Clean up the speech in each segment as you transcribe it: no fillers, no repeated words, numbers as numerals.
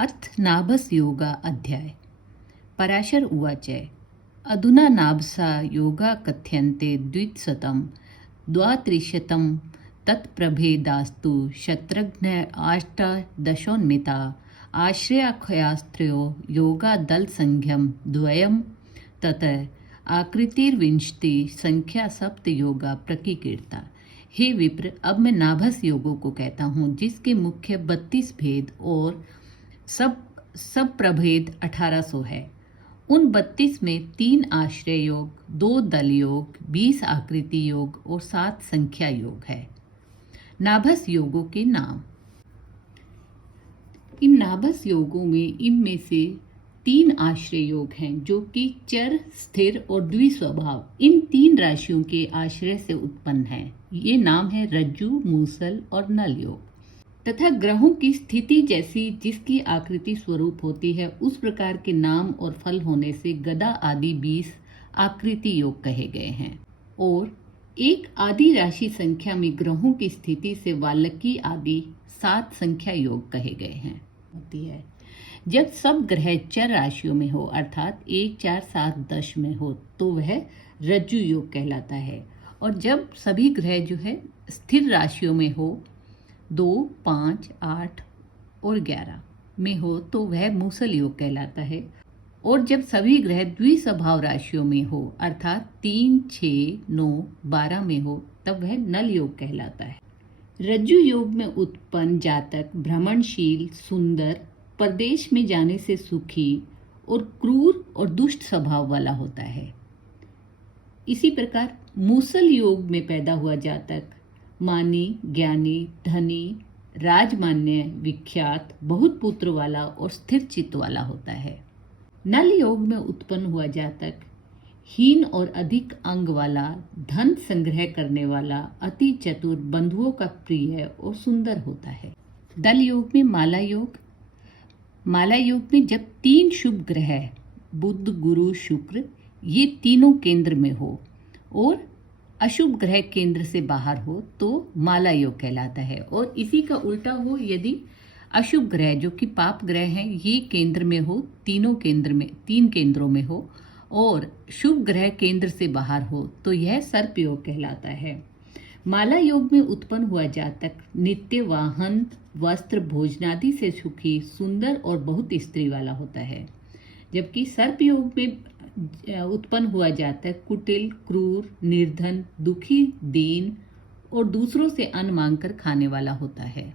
नाभस योगा अध्याय। पराशर उवाच अधुना नाभसा योगा कथ्यन्ते द्विशतं द्वात्रिशतं तत्प्रभेदास्तु शत्रघ्न अष्टादशोन्मिता आश्रयाख्यास्त्रयो योगा दलसंख्यं द्वयं तत आकृतिर्विंशति संख्या सप्त योगा प्रकीर्ता। हे विप्र, अब मैं नाभस योगों को कहता हूँ, जिसके मुख्य 32 भेद और सब प्रभेद 1800 है। उन 32 में 3 आश्रय योग, 2 दल योग, 20 आकृति योग और 7 संख्या योग है। नाभस योगों के नाम। इन नाभस योगों में इनमें से 3 आश्रय योग हैं, जो कि चर, स्थिर और द्विस्वभाव इन 3 राशियों के आश्रय से उत्पन्न है। ये नाम है रज्जु, मूसल और नल योग। तथा ग्रहों की स्थिति जैसी जिसकी आकृति स्वरूप होती है, उस प्रकार के नाम और फल होने से गदा आदि 20 आकृति योग कहे गए हैं। और एक आदि राशि संख्या में ग्रहों की स्थिति से वालकी आदि 7 संख्या योग कहे गए हैं होती है। जब सब ग्रह चर राशियों में हो, अर्थात 1, 4, 7, 10 में हो, तो वह रज्जु योग कहलाता है। और जब सभी ग्रह जो है स्थिर राशियों में हो, 2, 5, 8 और 11 में हो, तो वह मूसल योग कहलाता है। और जब सभी ग्रह द्विस्वभाव राशियों में हो, अर्थात 3, 6, 9, 12 में हो, तब वह नल योग कहलाता है। रज्जु योग में उत्पन्न जातक भ्रमणशील, सुंदर, परदेश में जाने से सुखी और क्रूर और दुष्ट स्वभाव वाला होता है। इसी प्रकार मूसल योग में पैदा हुआ जातक मानी, ज्ञानी, धनी, राजमान्य, विख्यात, बहुत पुत्र वाला और स्थिर चित्त वाला होता है। नल योग में उत्पन्न हुआ जातक हीन और अधिक अंग वाला, धन संग्रह करने वाला, अति चतुर, बंधुओं का प्रिय और सुंदर होता है। दल योग में माला योग में जब 3 शुभ ग्रह बुध, गुरु, शुक्र ये तीनों केंद्र में हो और अशुभ ग्रह केंद्र से बाहर हो, तो माला योग कहलाता है। और इसी का उल्टा हो, यदि अशुभ ग्रह जो कि पाप ग्रह हैं, ये केंद्र में हो, 3 केंद्रों में हो, और शुभ ग्रह केंद्र से बाहर हो, तो यह सर्प योग कहलाता है। माला योग में उत्पन्न हुआ जातक नित्य वाहन, वस्त्र, भोजनादि से सुखी, सुंदर और बहुत स्त्री वाला होता है। जबकि सर्प योग में उत्पन्न हुआ जातक कुटिल, क्रूर, निर्धन, दुखी, दीन और दूसरों से अन्न मांगकर खाने वाला होता है।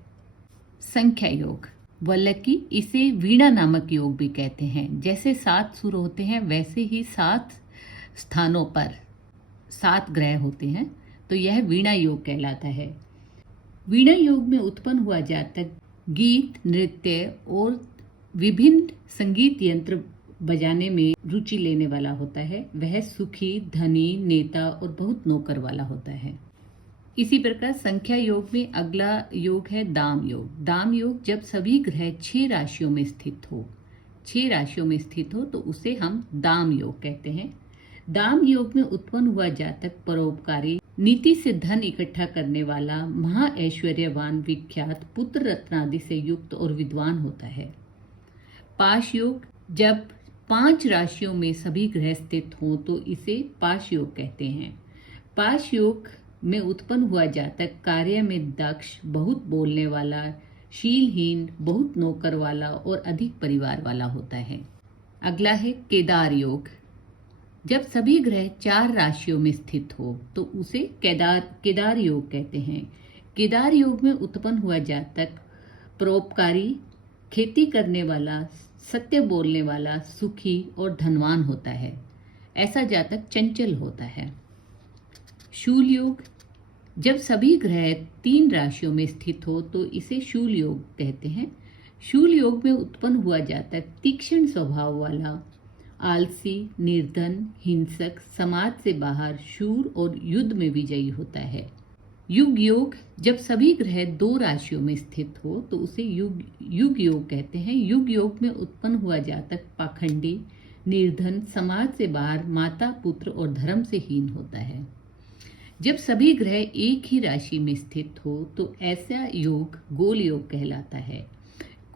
संख्या योग वल्लकी, इसे वीणा नामक योग भी कहते हैं। जैसे 7 सुर होते हैं, वैसे ही 7 स्थानों पर 7 ग्रह होते हैं, तो यह वीणा योग कहलाता है। वीणा योग में उत्पन्न हुआ जातक गीत, नृत्य और विभिन्न संगीत यंत्र बजाने में रुचि लेने वाला होता है। वह सुखी, धनी, नेता और बहुत नौकर वाला होता है। इसी प्रकार संख्या योग में अगला योग है दाम योग। दाम योग जब सभी ग्रह 6 राशियों में स्थित हो, तो उसे हम दाम योग कहते हैं। दाम योग में उत्पन्न हुआ जातक परोपकारी, नीति से धन इकट्ठा करने वाला, महा ऐश्वर्यवान, विख्यात, पुत्र रत्न आदि से युक्त और विद्वान होता है। पाश योग जब 5 राशियों में सभी ग्रह स्थित हों, तो इसे पाश योग कहते हैं। पाश योग में उत्पन्न हुआ जातक कार्य में दक्ष, बहुत बोलने वाला, शीलहीन, बहुत नौकर वाला और अधिक परिवार वाला होता है। अगला है केदार योग। जब सभी ग्रह 4 राशियों में स्थित हो, तो उसे केदार योग कहते हैं। केदार योग में उत्पन्न हुआ जातक परोपकारी, खेती करने वाला, सत्य बोलने वाला, सुखी और धनवान होता है। ऐसा जातक चंचल होता है। शूल योग जब सभी ग्रह 3 राशियों में स्थित हो, तो इसे शूल योग कहते हैं। शूल योग में उत्पन्न हुआ जातक तीक्ष्ण स्वभाव वाला, आलसी, निर्धन, हिंसक, समाज से बाहर, शूर और युद्ध में विजयी होता है। युग योग जब सभी ग्रह 2 राशियों में स्थित हो, तो उसे युग योग कहते हैं। युग योग में उत्पन्न हुआ जातक पाखंडी, निर्धन, समाज से बाहर, माता, पुत्र और धर्म से हीन होता है। जब सभी ग्रह एक ही राशि में स्थित हो, तो ऐसा योग गोल योग कहलाता है।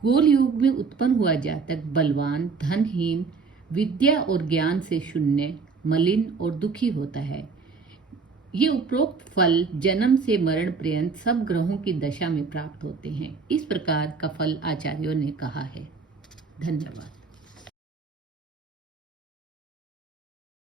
गोल युग में उत्पन्न हुआ जातक बलवान, धनहीन, विद्या और ज्ञान से शून्य, मलिन और दुखी होता है। ये उपरोक्त फल जन्म से मरण पर्यंत सब ग्रहों की दशा में प्राप्त होते हैं। इस प्रकार का फल आचार्यों ने कहा है। धन्यवाद।